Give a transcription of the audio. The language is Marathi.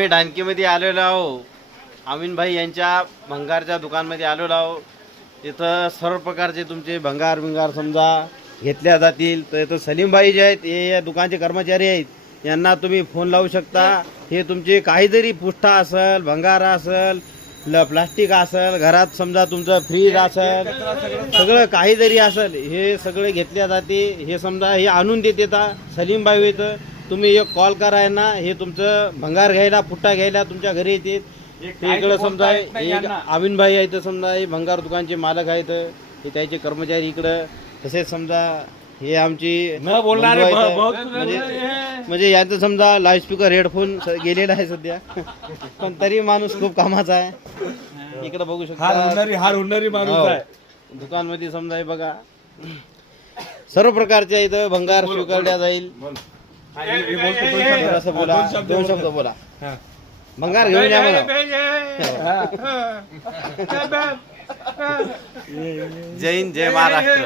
मी ढानकीमध्ये आलेलो आहो. अमीन भाई यांच्या भंगारच्या दुकानमध्ये आलेलो आहो. इथं सर्व प्रकारचे तुमचे भंगार समजा घेतल्या जातील. तर इथं सलीम भाई जे आहेत हे या दुकानचे कर्मचारी आहेत. यांना तुम्ही फोन लावू शकता. हे तुमचे काहीतरी पुष्ठा असेल, भंगार असेल, प्लास्टिक असेल, घरात समजा तुमचं फ्रीज असेल, सगळं काहीतरी असेल, हे सगळे घेतल्या जाते. हे समजा हे आणून देते सलीम भाई इथं. तुम्ही एक कॉल करा ना, हे तुमचं भंगार घ्यायला, पुट्टा घ्यायला तुमच्या घरी येते. इकडं समजा एक अमीन भाई आहे, समजा हे भंगार दुकानचे मालक आहेत, हे त्याचे कर्मचारी इकडं. तसेच समजा हे आमची न बोलणारे म्हणजे यांचं समजा लाऊडस्पीकर हेडफोन गेलेला आहे सध्या, पण तरी माणूस खूप कामाचा आहे. इकडे बघू शकता हार हुंडरी माणूस आहे. दुकानमध्ये समजा हे बघा सर्व प्रकारच्या इथं भंगार स्वीकारल्या जाईल. असं बोला, 2 शब्द बोला. भंगार घेऊन या मला. जय हिंद, जय महाराष्ट्र.